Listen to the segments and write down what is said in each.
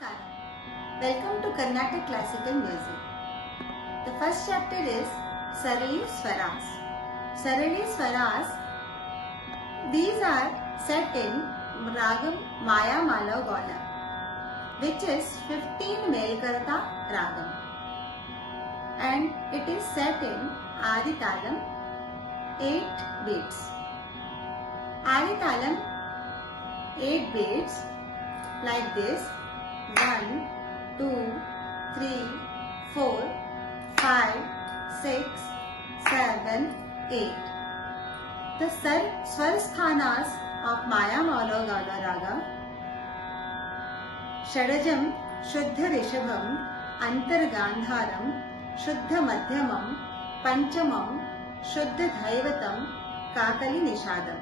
Namaskaram. Welcome to Carnatic Classical Music. The first chapter is Sarali Swaras. Sarali Swaras, these are set in Ragam Maya Mala Gaula, which is 15 Melkarta Ragam, and it is set in Adi Talam, 8 beats. Adi Talam, 8 beats like this: 1, 2, 3, 4, 5, 6, 7, 8. The Swar Sthanas of Maya Mala Gaula Raga: Shadajam Shuddha Rishabham, Antar Gandharam, Shuddha Madhyamam, Panchamam, Shuddha Dhaivatam, Kakali Nishadam.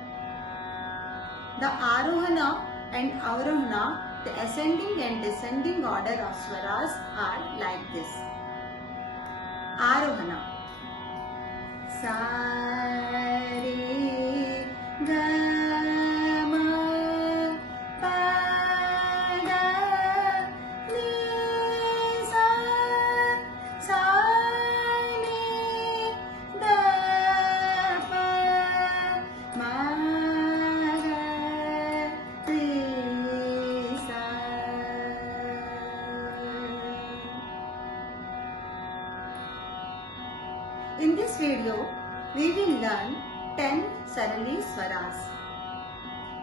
The Arohana and Avrohana, the ascending and descending order of swaras, are like this. Arohana. Sa re ga ma pa da ni sa ni da pa ma ga ri sa. In this video, we will learn 10 Sarali Swaras.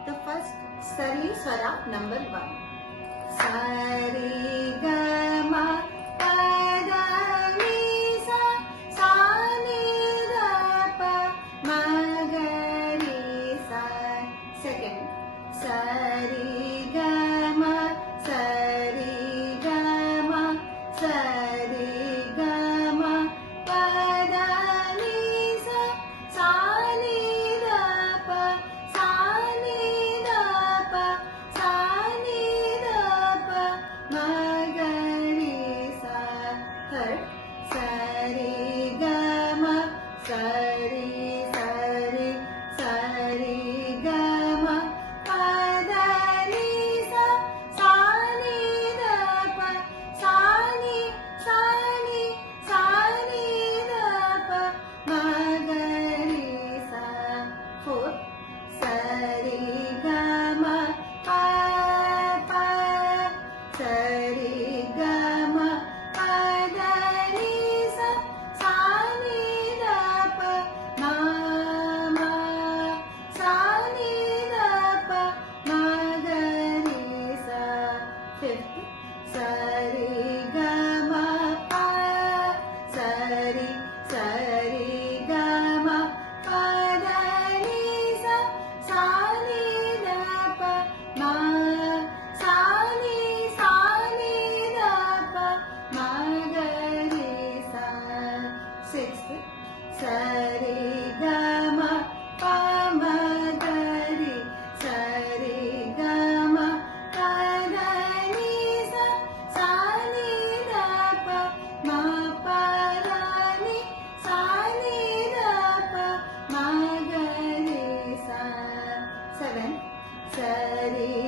The first Sarali Swara, number 1. Sa re ga ma pa da ni sa ni da pa ma ga ri sa. Second, sa re ga ma sa re ga ma sa re ga ma pa da ni sa ni da pa sa ni da pa sa ni da pa ma ga ri sa. Third, sa re ga ma sa re ga ma pa da ni sa ni da pa sa ni da pa ma ga ri sa. Fourth, sa re ga ma pa sa re ga ma pa da ni sa ni da pa ma sa ni da pa ma ga ri sa. Fifth, sa re ga ma pa sa re ga ma pa da ni sa ni da pa ma sa ni da pa ma ga ri sa. Sixth, sa re ga ma pa ma ga ri sa re ga ma pa da ni sa ni da pa ma pa da ni sa ni da pa ma ga ri sa. Seven, sa re